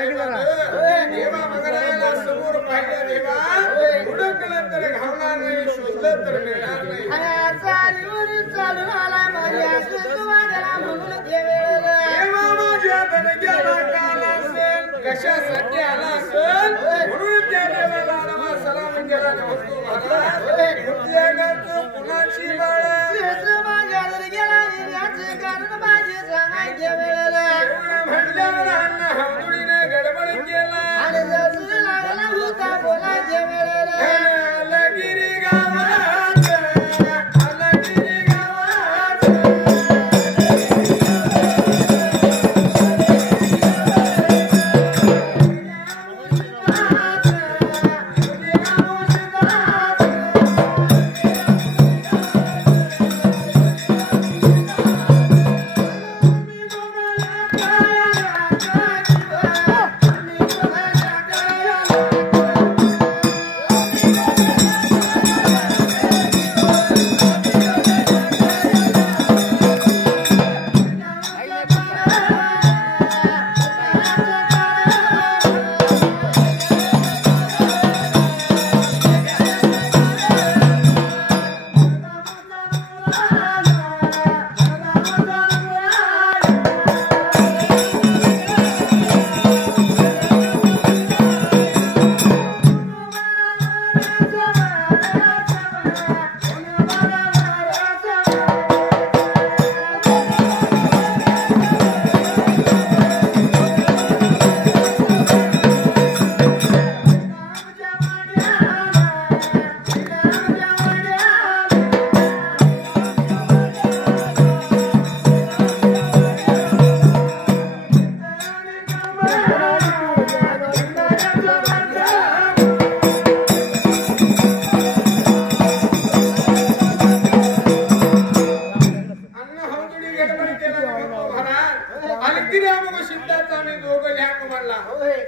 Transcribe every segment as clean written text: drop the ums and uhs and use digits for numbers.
देवा मंगलाला समोर पाहिलं देवा हुडकलं तर घावणार नाही शोधलं तर मिळणार नाही चालू आला माझ्या सुवाद्याला म्हणून देवेला देवा माझ्या दणग्याला काल असेल कशासाठी आला असेल म्हणून त्या देवाला नावा सलाम केला नव्हतो महाराज मुद्द्यागत कुणाची बाळा माझ्या दणग्याला याचे कारण माझे सांगायचे वेळेला म्हणल्यावर अण्णा हवडीने गडबड केला आणि जसं लागला होता बोलायचे वेळेला अलगिरी गावात अलगिरी गावात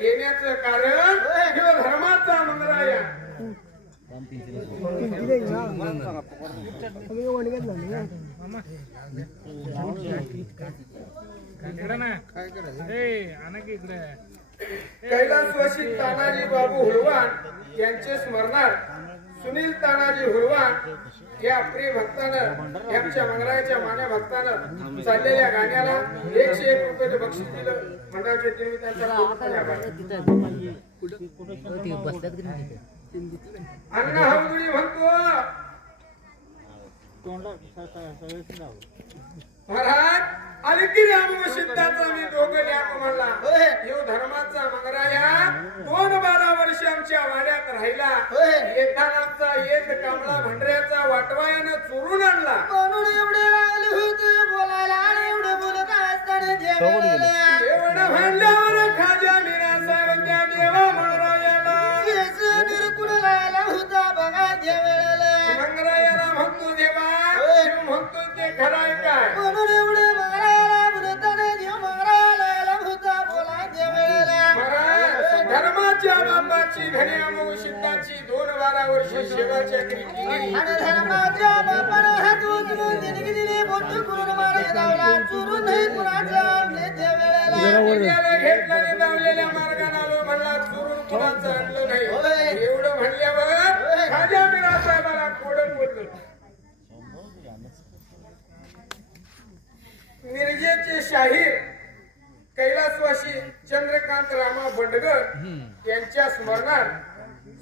येण्याचं कारण किंवा धर्माचा मंगराया कैलासवासी तानाजी बाबू हुलवान यांचे स्मरणार्थ सुनील तानाजी हुलवान या प्रिय भक्तानं यांच्या मंगराच्या मान्य भक्तानं चाललेल्या गाण्याला 101 रुपये बक्षीस दिलं मंडळाच्या टीव्ही त्यांचा अण्णा हवगुडी म्हणतो महाराज आले की राम सिद्धाचा मी दोघं ल्याप म्हणला यो धर्माचा मंगराया 2-12 वर्ष आमच्या वाड्यात राहिला येताना आमचा एक कांबळा भंडऱ्याचा वाटवायानं चोरून आणला म्हणून एवढे लागले होते बोलायला आणि एवढे बोलत असताना एवढं म्हणल्यावर खाजा मीरा साहेबांच्या देवा मंगरायाला कुणाला आला होता बघा त्या वेळेला मंगरायाला म्हणतो देवा म्हणतो ते खरं आहे काय म्हणून एवढे मंगळाला म्हणताना देव मंगळाला आला होता बोला त्या वेळेला धर्माच्या बापाची घरी अमोघ सिद्धाची 2-12 वर्ष सेवा चाकरी केली आणि धर्माच्या बापाला हात उचलून जिंदगी दिली मोठं करून मारे धावला चुरून नाही कुणाचा आणले त्या वेळेला घेतला धावलेल्या मार्गाने आलो म्हणला चुरून कुणाचं आणलं नाही एवढं म्हणल्यावर खाजा मीरा साहेबाला कोडं बोललो मिरजेचे शाहीर कैलासवासी चंद्रकांत रामा बंडगर यांच्या स्मरणार्थ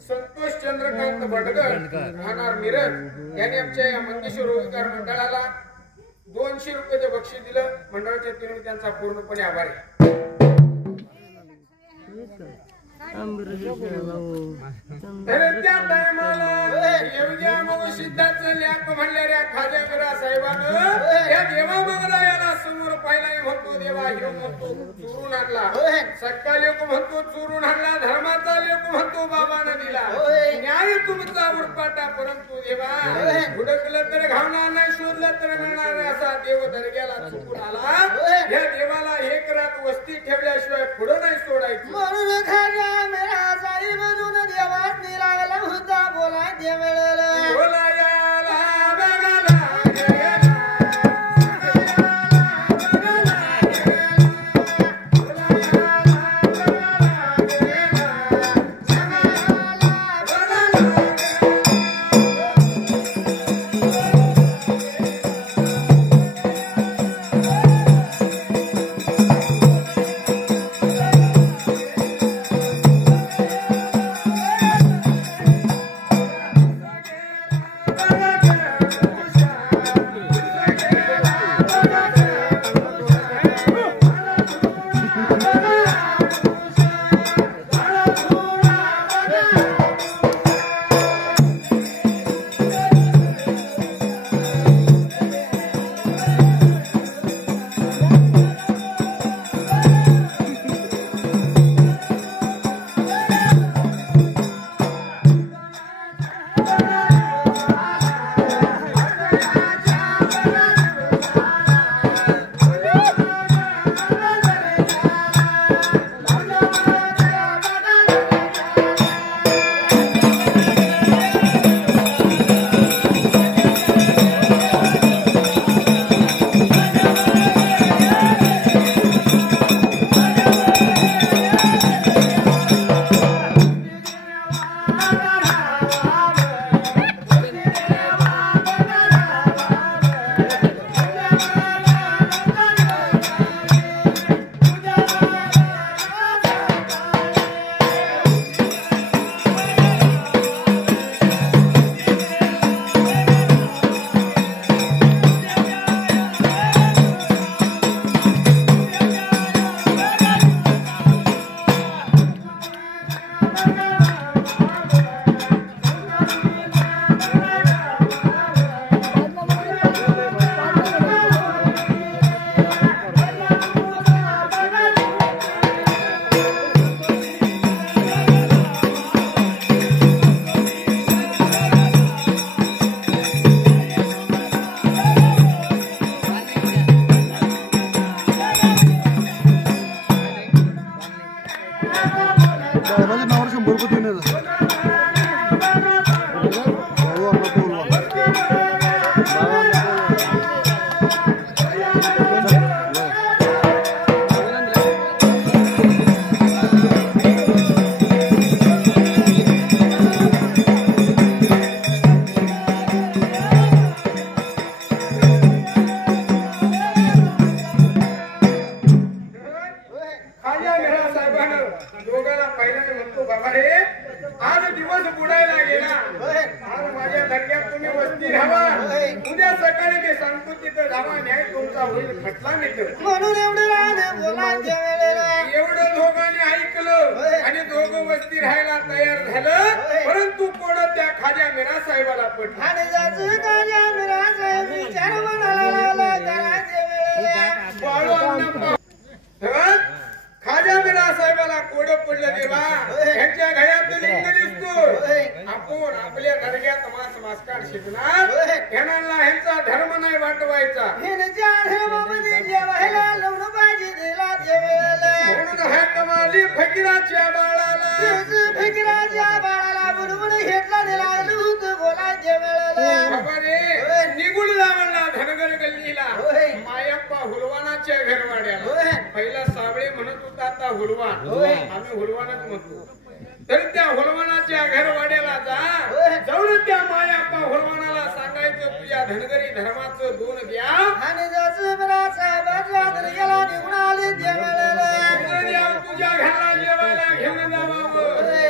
संतोष चंद्रकांत बंडगर राहणार मिरज यांनी आमच्या या मंगेश्वर रोजगार मंडळाला 200 रुपयाचं बक्षीस दिलं मंडळाच्या वतीने त्यांचा पूर्णपणे आभार आहे त्या टायमाला एवढ्या मग सिद्धाचं ल्याप म्हणणाऱ्या खाजा मीरा साहेबानं या देवा मंगरायाला समोर पाहिला म्हणतो देवा ह्यो म्हणतो चुरून आणला सक्का लोक म्हणतो चुरून आणला धर्माचा लोक म्हणतो बाबानं दिला न्याय तुमचा उरपाटा परंतु देवा हुडकलं तर घावणार नाही शोधलं तर मिळणार नाही असा देव दर्ग्याला चुकून आला या देवाला एक रात वस्ती ठेवल्याशिवाय पुढं नाही सोडायचं म्हणून खाजा मीरा साहेब अजून देवात लागला होता बोला त्या वेळेला दिवस बुडायला गेला. आज माझ्या धर्ग्यात तुम्ही वस्ती राहावा. उद्या सकाळी मी सांगतो तिथं जावा न्याय तुमचा होईल खटला मिटल. म्हणून एवढं राहणे बोलायच्या वेळेला एवढं दोघांनी ऐकलं आणि दोघं वस्ती राहायला तयार झालं. परंतु कोण त्या खाज्या मीरा साहेबाला पडलं. आणि जायचं काजा मीरा साहेब विचार म्हणायला लागला करायच्या वेळेला बाळू अण्णा खाजा मीरा साहेबाला कोड पडलं देवा. यांच्या घरात लिंग दिसतो. आपण आपल्या दर्ग्यात मास मास्कार शिकणार. यांना ह्यांचा धर्म नाही वाटवायचा. हिनच्या धर्मामध्ये जेवायला लावून पाहिजे दिला जेवायला. म्हणून हा कमाली फकीराच्या बाळाला फकीराच्या बाळाला बुडबुड घेतला लागलं होतं बोलायच्या वेळेला. बाबा रे निघून जावला धनगर गल्लीला मायप्पा हुलवानाच्या घरवाड्याला. पहिला साबळे म्हणत होता आता हुलवान. आम्ही हुलवानच म्हणतो. तर त्या हुलवानाच्या घरवाड्याला जाऊन त्या मायप्पा हुलवानाला सांगायचं तुझ्या धनगरी धर्माचं दोन द्या. आणि जसं मीरा साहेबाच्या दर्ग्याला निघून आले त्या वेळेला तुझ्या घराला जेवायला घेऊन जावं.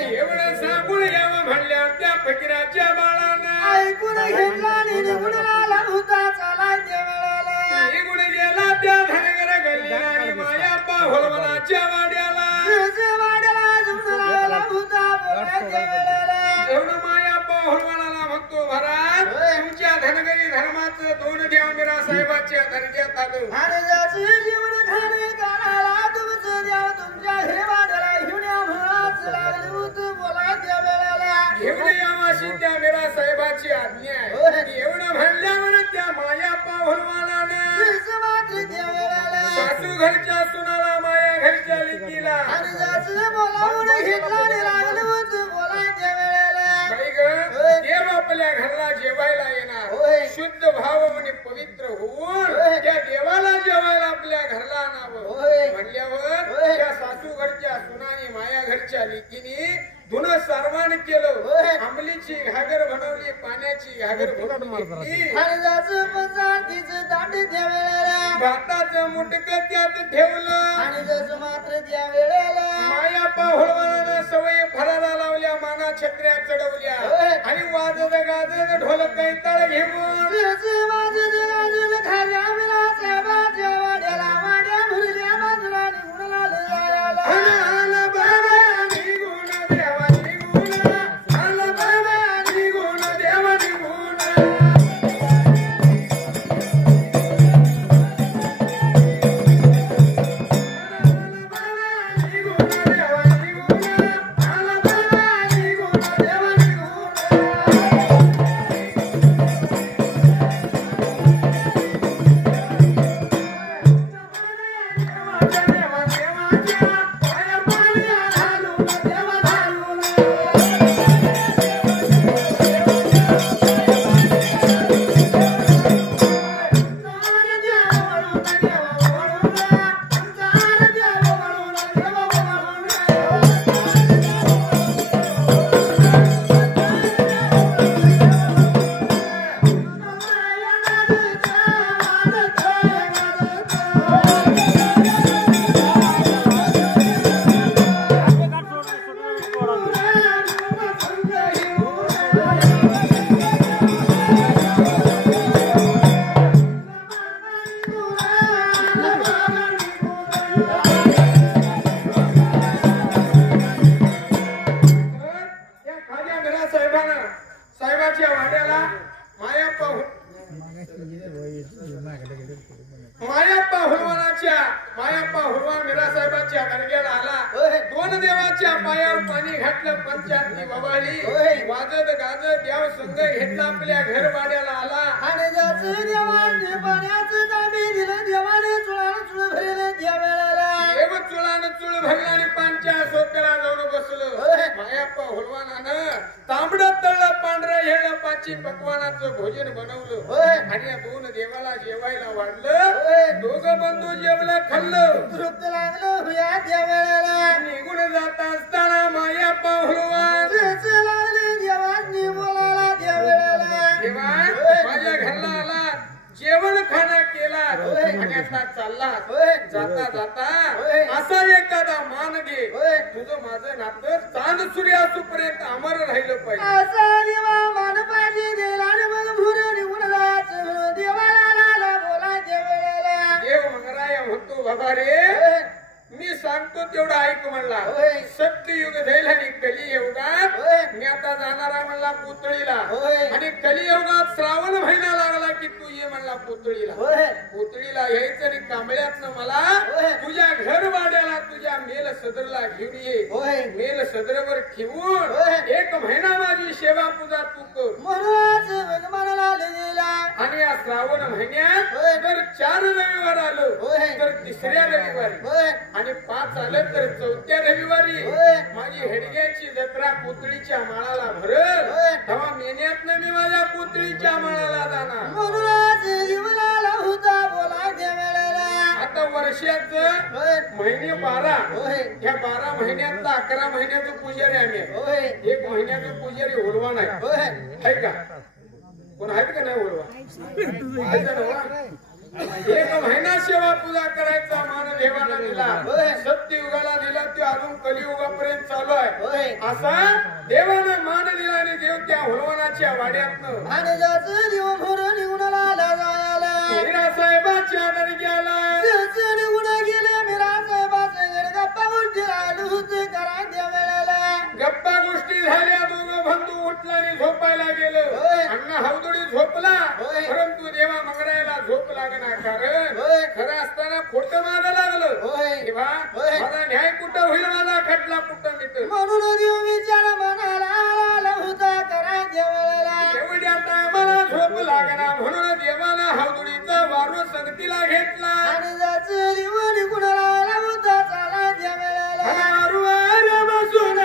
एवढं सांगून यावं म्हणल्यावर त्या फकीराच्या बाळानं ऐकून घेतला आणि निघून आला होता चालायच्या वेळेला. निघून गेला त्या धनगर गल्लीला आणि मायाप्पा हुलवानाच्या वाड्याला. जेवण मायाप्पा हुलवानाला म्हणतो महाराज तुमच्या धनगरी धर्माचं दोन द्या मीरा साहेबाच्या दर्ग्यात आलं. आणि जसं जीवन खाणे काढायला तुमचं द्या तुमच्या हे वाड्याला घेऊन या म्हणाच लागलं होतं बोलायच्या वेळेला. घेऊन यावाशी त्या मीरा साहेबाची आज्ञा आहे. एवढं म्हणल्यावर त्या मायाप्पा हुलवानानं मात्र त्या वेळेला सासू घरच्या सुनाला माया घरच्या लिकीला आणि जसं बोलावून घेतला लागलं होतं बोलायच्या वेळेला. बाई ग देव आपल्या घरला जेवायला येणार. शुद्ध भाव आणि पवित्र होऊन त्या देवाला जेवायला आपल्या घरला आणावं म्हणल्यावर त्या सासू घरच्या सुनानी माया घरच्या लिकीनी धुणं सर्वान केलं. अंमलीची घागर बनवली पाण्याची घागर बनवली आणि जसं पंचायतीचं ताट त्या वेळेला भाताचं मुटकं त्यात ठेवलं. आणि जसं मात्र त्या वेळेला मायाप्पा हुलवानानं सवयी फराला लावल्या माना छत्र्या चढवल्या आणि वाजत गाजत ढोलक कैताळ घेऊन खाल्या मीरा साहेबाच्या वाड्याला वाड्या भरल्या बाजूला निघून आला बाबा निघून देवा निघून आला बाबा निघून देवा निघून. साहेबाच्या वाड्याला मायाप्पा हुलवान मीरा साहेबाच्या दर्ग्याला आला. दोन देवाच्या पायावर पाणी घातलं. पंचायतनी ववाळली. वाजत गाजत देव संघ घेतला आपल्या घर वाड्याला आला. आणि जसं देवाने पाण्याचं तांबे दिलं देवाने चुळानं चुळ भरलं त्या वेळेला देव चुळानं चुळ भरलं आणि पांच्या सोप्याला जाऊन बसलं. मायाप्पा हुलवानानं तांबडं तळलं पांढरं हेळ पाची पकवानाचं भोजन बनवलं आणि या दोन देवाला जेवायला वाढलं. दोघं बंधू जेवलं खाल्लं. तृप्त लागलं हुया त्या वेळेला निघून जात असताना मायाप्पा हुलवान लागले देवांनी बोलायला त्या वेळेला देवा माझ्या घरला आला जेवण खाणं केला आणि आता चालला. जाता जाता असा एखादा मान घे. तुझं माझं नातं चांद सूर्य असूपर्यंत अमर राहिलं पाहिजे. असा देवा मान पाहिजे दिला आणि मग भुर निघून जायचं बाबा रे मी सांगतो तेवढं ऐक म्हणला. सत्ययुग जाईल आणि कलियुगात मी आता जाणार आहे म्हणला पुतळीला. आणि कलियुगात श्रावण महिना लागला की तू ये म्हणला पुतळीला. पुतळीला यायचं आणि कांबळ्यातनं मला तुझ्या घर वाड्याला तुझ्या मेल सदरला घेऊन ये. मेल सदरवर ठेवून 1 महिना माझी सेवा पूजा तू कर. आणि या श्रावण महिन्यात जर 4 रविवार आलं तर 3ऱ्या रविवारी आणि 5 आलं तर 4थ्या रविवारी माझी हेडग्याची जत्रा पुतळीच्या माळाला भरल. तेव्हा महिन्यातनं मी माझ्या पुतळीच्या माळाला जाणार. आता वर्षात महिने 12 ह्या 12 महिन्यातला 11 महिन्याचं पुजारी आम्ही. 1 महिन्याचं पुजारी हुलवान आहे का? कोण आहेत का नाही हुलवा? 1 महिना सेवा पूजा करायचा मान देवाला दिला. सत्ययुगाला दिला तो अजून कलियुगापर्यंत चालू आहे. असा देवानं मान दिला आणि देव त्या हुलवानाच्या वाड्यातनं मीरा साहेबाच्या दर्ग्याला गप्पा गोष्टी झाल्या. दोघं बंधू उठला आणि झोपायला गेलं. अण्णा हौदुडी झोपला परंतु देवा मंगरायला झोप लागणार. कारण खरं असताना खोटं मागं लागलं. तेव्हा माझा न्याय कुठं होईल, माझा खटला कुठं मिळतं. म्हणून देव विचार मनाला होता करायच्या वेळेला एवढ्या टायमाला झोप लागणार म्हणून देवानं हौदुडीचा वारू संगतीला घेतला. आणि जायचं जीवन कुणाला होता चालायच्या वेळेला वारूवर बसून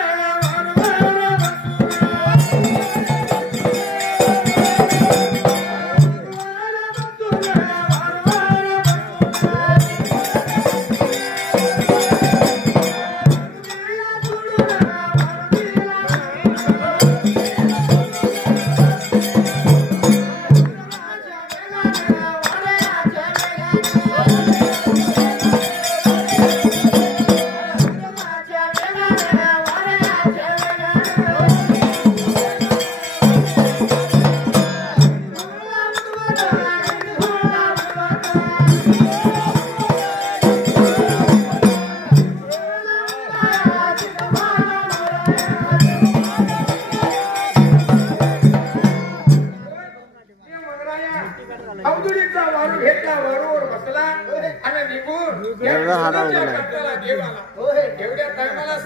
हौदुडीचा वारू घेतला. वारूवर बसला आणि निघून एवढ्या टायमाला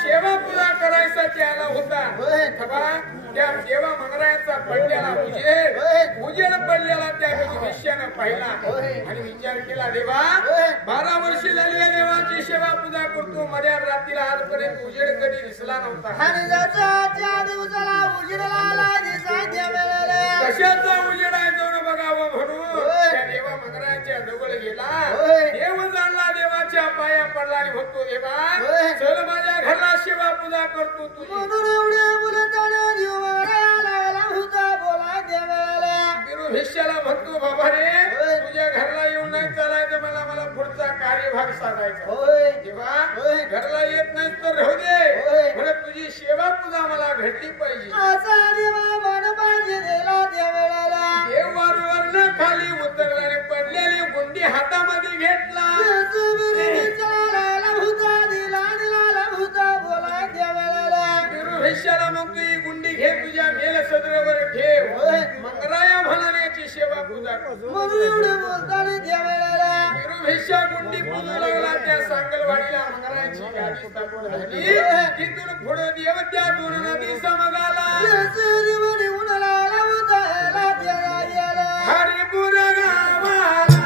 सेवा पूजा करायचा त्याला होता. त्या देवा मंगरायाचा पडलेला उजेड पडलेला त्या शिष्यानं पाहिला आणि विचार केला देवा 12 वर्ष झाली या देवाची सेवा पूजा करतो. मर्या रात्रीला आजपर्यंत उजेड कधी दिसला नव्हता. कशाचा उजेड आहे जाऊन बघावं म्हणून त्या देवा मंगरायाच्या जवळ गेला. देव जाणला देवाच्या पाया पडला आणि म्हणतो देवा चल माझ्या घरला सेवा पूजा करतो तुझी. भिष्याला म्हणतो बाबा रे तुझ्या घरला येऊन नाही चालायचं. मला पुढचा कार्यभाग साधायचा. तेव्हा घरला येत नाही तर राहू दे म्हणत तुझी सेवा पूजा मला घडली पाहिजे. देव वारूवरनं खाली उतरल्याने पडलेली गुंडी हातामध्ये घेतला. भिष्याला म्हणतो ही गुंडी घे तुझ्या मेल सदरावर ठेव. मंगराया म्हणाल्याची सेवा पूजा भिष्या गुंडी पूजू लागला. त्या सांगलवाडीला मंगरायाची गाडी स्थापन झाली. तिथून पुढे देव त्या 2 नदी समगाला. हरिपुर गावाला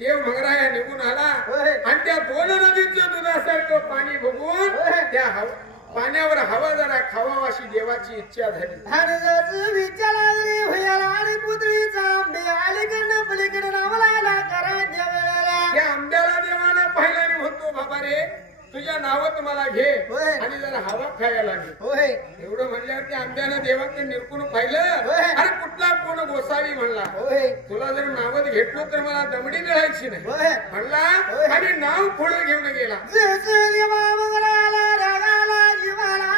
देव मंगराया निघून आला होय. आणि त्या दोन नदीचं दुधासारखं पाणी बघून त्या पाण्यावर हवा जरा खावा अशी देवाची इच्छा झाली. आणि जसं विचार लागली हुयाला आणि पुतळीचा आंबे अलीकडनं पलीकडे नावला करायच्या वेळेला त्या आंब्याला देवाला पाहिला आणि म्हणतो बाबा रे तुझ्या नावात मला घे होय. आणि जरा हवा खायला लागेल. होय एवढं म्हणल्यावर त्या आंब्यानं देवाकडे निरकून पाहिलं होय. अरे कुठला कोण गोसावी म्हणला होय तुला जर नावत घेतलो तर मला दमडी मिळायची नाही होय म्हणला होय. आणि नाव पुढे घेऊन गेला. जसं देवा मंगळाला रागाला जीवाला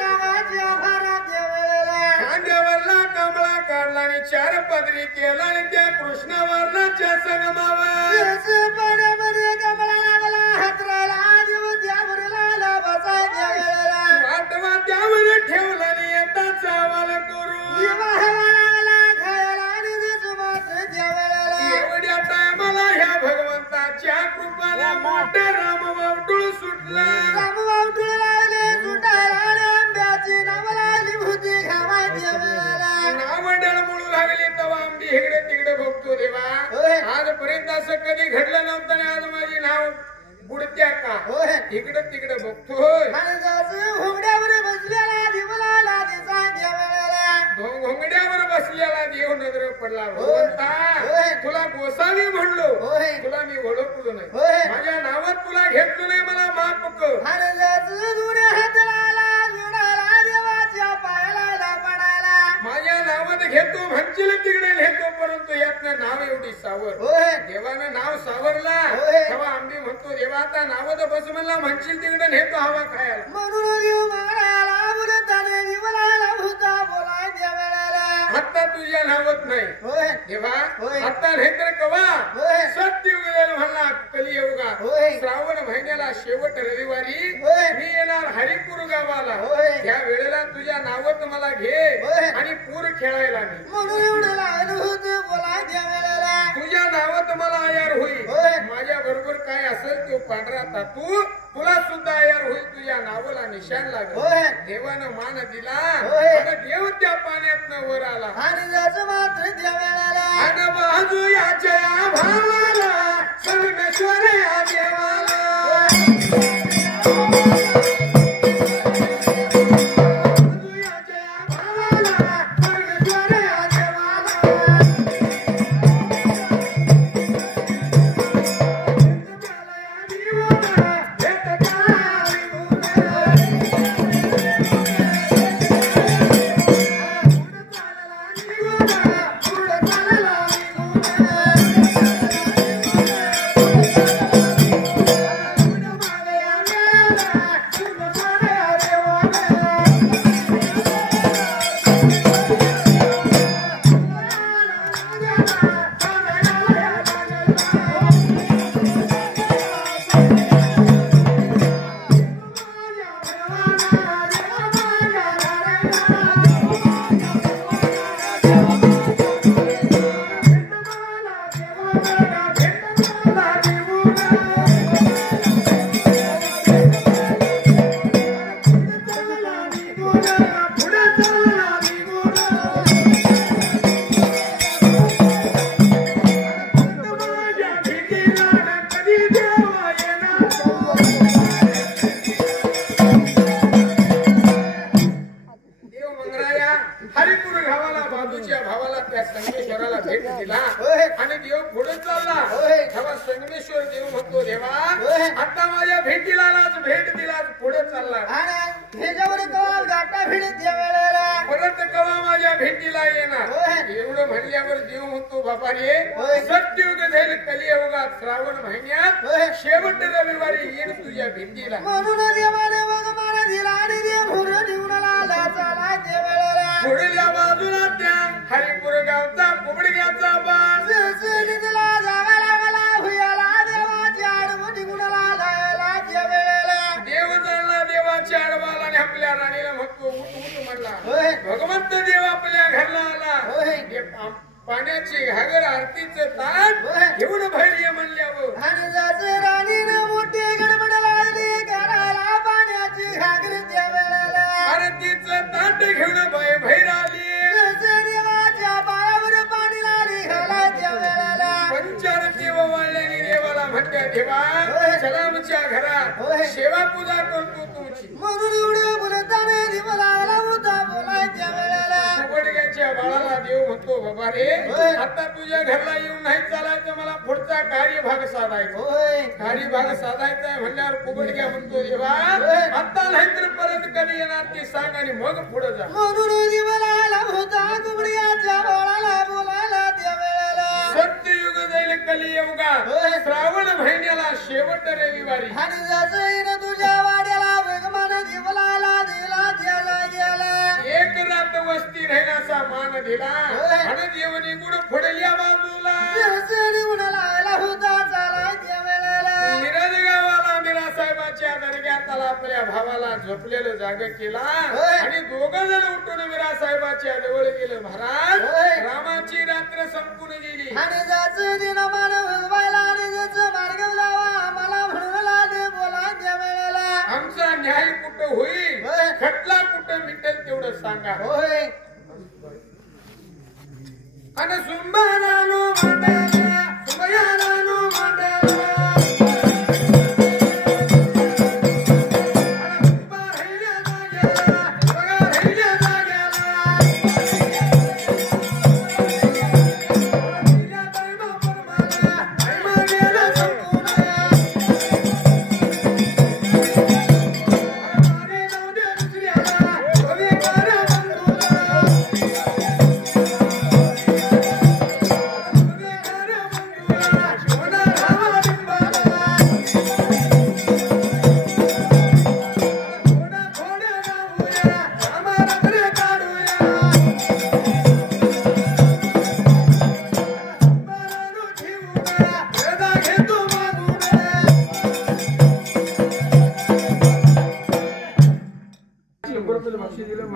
रागाच्या भराच्या वेळेला खांद्यावरला कमळा काढला आणि 4 पदरी केला आणि त्या कृष्णवर्णाच्या संगमावर जसं पाण्यामध्ये कमळा लागला हातराला देव त्यावरला बसायच्या वेळेला आत्मा त्यावर ठेवला आणि येता चावाल करू देवा हवा लागला खायला आणि जसं मात्र वेळेला एवढ्या टायमाला ह्या भगवंताच्या कृपाला मोठा रामवावटूळ सुटला. रामवावटूळ लागले सुटायला आणि आंब्याची नाव लागली होती खावायच्या वेळेला नावंडळ म्हणू लागली तेव्हा आंबी इकडे तिकडे बघतो देवा होय. आजपर्यंत असं कधी घडलं नव्हतं आणि आज माझी नाव बुडत्या का होय इकडे तिकडे बघतोय. आणि जसं घोंगड्यावर बसलेला दिवलाला दिसायच्या वेळेला घोंगड्यावर बसलेला देव नजर पडला. होय. भगवंता तुला गोसावी म्हणलो होय. तुला मी ओळखलो नाही होय. माझ्या नावात तुला घेतलो नाही मला माफ कर. आणि जसं जुन्या हाताला जुडाला देवाच्या पायाला पडायला माझ्या नावात घेतो म्हणशील तिकडे नेतो परंतु यातनं नाव एवढी सावर. होय देवानं नाव सावरला होय. तेव्हा आम्ही म्हणतो देवा आता नावात बस म्हणला म्हणशील तिकडे नेतो हवा खायला. म्हणून देव मंगळाला बोलताना दिवलाला होता बोलायच्या वेळेला आता तुझ्या नावात नाही होय देवा होय. आता नाही तर कवा होय. सत्य उगेल म्हणला कलियुगा होय. श्रावण महिन्याला शेवट रविवारी होय. मी येणार हरिपूर गावाला होय. त्या वेळेला तुझ्या नावात मला घे होय. आणि पूर खेळायला मी म्हणून एवढं लागलं होतं बोलायच्या वेळेला तुझ्या नावात मला आयार होईल. होय. माझ्या बरोबर काय असेल तो पांढरा तातू तुला सुद्धा आयार होईल. तुझ्या नावाला निशाण लागल. होय. देवानं मान दिला होय. आणि देव त्या पाण्यातनं वर आला आणि जसं मात्र त्या वेळेला आणि बाजू याच्या या भावाला सर्वेश्वर या देवाला बाजू याच्या या भावाला सर्वेश्वर या देवाला हरिपूर गावाला बाजूच्या भावाला त्या संगमेश्वराला भेट दिला आणि देव पुढे चालला. तेव्हा संगमेश्वर देव म्हणतो देवा आता माझ्या भेटीला भेट दिला पुढे चालला आणि ह्याच्यावर कवा गाठा भिडत त्या वेळेला परत कवा माझ्या भेटीला येणार. एवढं म्हणल्यावर देव म्हणतो बाबा रे सत्ययुग जाईल कलियुगात श्रावण महिन्यात शेवट रविवारी येईल तुझ्या भेटीला. म्हणून देवाने मग मला दिला आणि देव भरून निवडून आला चला त्या वेळेला पुढल्या बाजूला त्या हरिपूर गावचा कुबडग्याचा बाण निधला जागा लागला हुयाला देवाच्या आडवं निघून आला त्या वेळेला देव जळला देवाच्या आडवाला आणि आपल्या राणीला म्हणतो उठ उठ म्हणला. भगवंत देव आपल्या घरला आला. पाण्याची घागर आरतीचं ताट मोठ्या देवा सलामच्या घरात सेवा पूजा करतो तुमची. म्हणून एवढे बोलताना देव लागला होता बोलायच्या वेळेला. कुबडग्याच्या बाळाला देव म्हणतो बाबा रे आता तुझ्या घरला येऊन नाही चालायचं मला पुढचा कार्यभाग साधायचा. कार्यभाग साधायचा आहे म्हणल्यावर कुबडग्या म्हणतो देवा आता नाही तर परत कधी येणार ते सांग आणि मग पुढे जा. म्हणून देव लागला होता कुबडग्याच्या बाळाला बोलायला त्या वेळेला. सत्ययुग जाईल कलियुगात श्रावण महिन्याला शेवट रविवारी आणि जायन तुझ्या वाड्याला वेगमान देव लागला दिला त्याला गेला. एक रात वस्ती राहिल्याचा मान दिला आणि देवनी गुड फुडल्या बाजूला. लागला होता चालायच्या वेळेला. मिरज गावाला मीरा साहेबाच्या दर्ग्यात आपल्या भावाला झोपलेलं जाग केला आणि दोघं जण उठून मीरा साहेबाच्या जवळ गेले. महाराज रामाची रात्र संपून गेली आणि जायचं दिन मान व्हायला आणि ज्याचं मार्ग लावा आम्हाला म्हणून लादे बोलायच्या वेळेला. आमचा न्याय कुठं होईल खटला कुठं मिटेल तेवढं सांगा. होय आणि सुंबारानो मांडायला सुंबयारानो मांडायला बक्षीस दिलं.